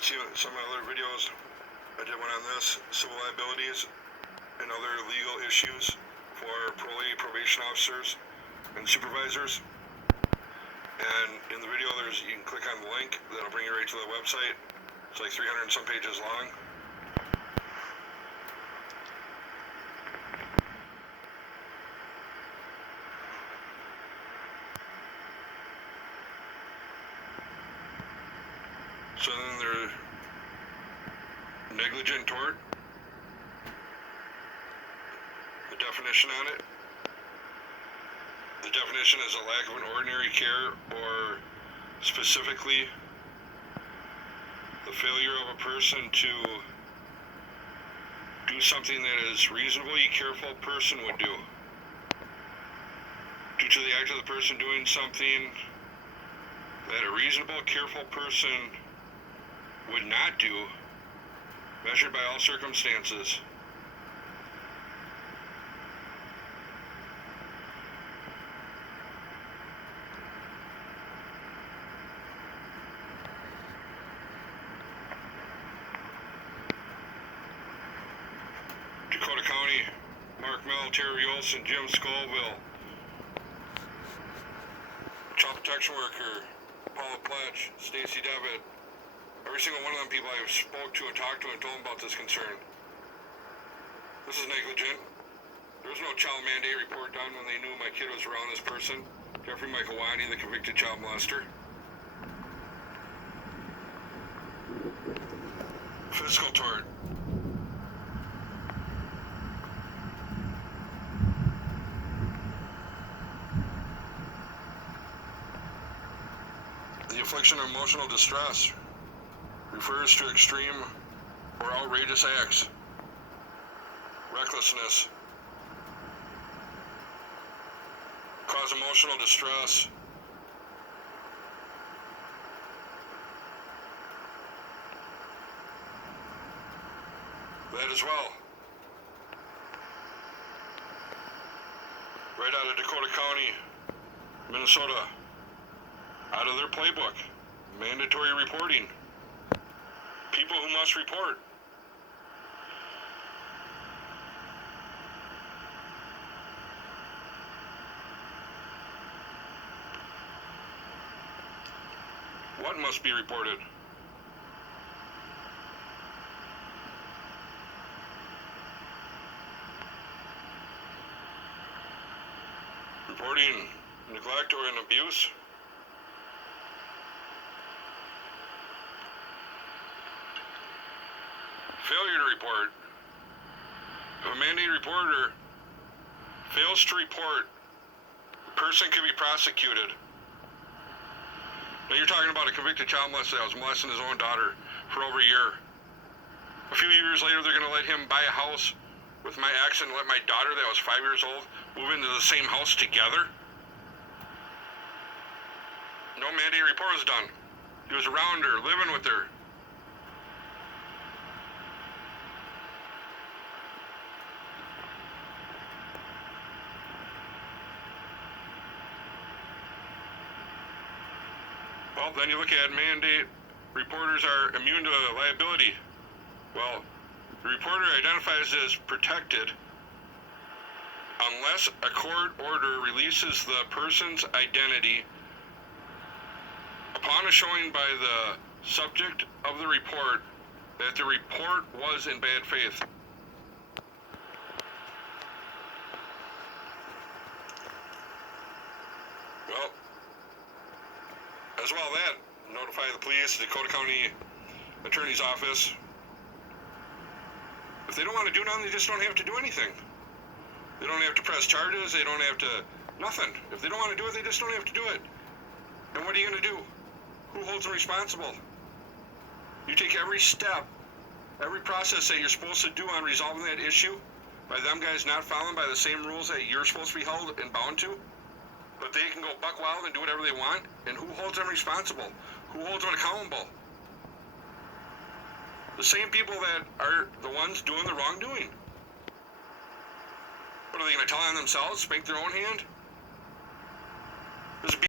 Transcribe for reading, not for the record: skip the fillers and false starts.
see some other videos. I did one on this, civil liabilities and other legal issues for probation officers and supervisors. And in the video, you can click on the link that'll bring you right to the website. It's like 300 and some pages long. So then there's negligent tort, the definition on it. The definition is a lack of an ordinary care, or specifically the failure of a person to do something that is reasonably careful person would do. Due to the act of the person doing something that a reasonable, careful person would not do, measured by all circumstances. Dakota County, Mark Mel, Terry Olson, Jim Scoville, Child Protection Worker, Paula Pledge, Stacy Devitt. Every single one of them people I have spoke to and talked to and told them about this concern. This is negligent. There was no child mandate report done when they knew my kid was around this person. Jeffrey Michael Watne, the convicted child molester. Physical tort. The infliction of emotional distress refers to extreme or outrageous acts. Recklessness. Cause emotional distress. That as well. Right out of Dakota County, Minnesota. Out of their playbook. Mandatory reporting. People who must report. What must be reported? Reporting neglect or an abuse. Failure to report. If a mandated reporter fails to report, the person can be prosecuted. Now you're talking about a convicted child molester that was molesting his own daughter for over a year. A few years later, they're going to let him buy a house with my ex and let my daughter that was 5 years old move into the same house together? No mandated report was done. He was around her, living with her. Well, then you look at mandate, reporters are immune to liability. Well, the reporter identifies as protected unless a court order releases the person's identity upon a showing by the subject of the report that the report was in bad faith. Well, as well that, notify the police, the Dakota County Attorney's Office. If they don't want to do nothing, they just don't have to do anything. They don't have to press charges, they don't have to, nothing. If they don't want to do it, they just don't have to do it. And what are you going to do? Who holds them responsible? You take every step, every process that you're supposed to do on resolving that issue by them guys not following by the same rules that you're supposed to be held and bound to. But they can go buck wild and do whatever they want. And who holds them responsible? Who holds them accountable? The same people that are the ones doing the wrongdoing. What are they going to tell on themselves? Spank their own hand? There's a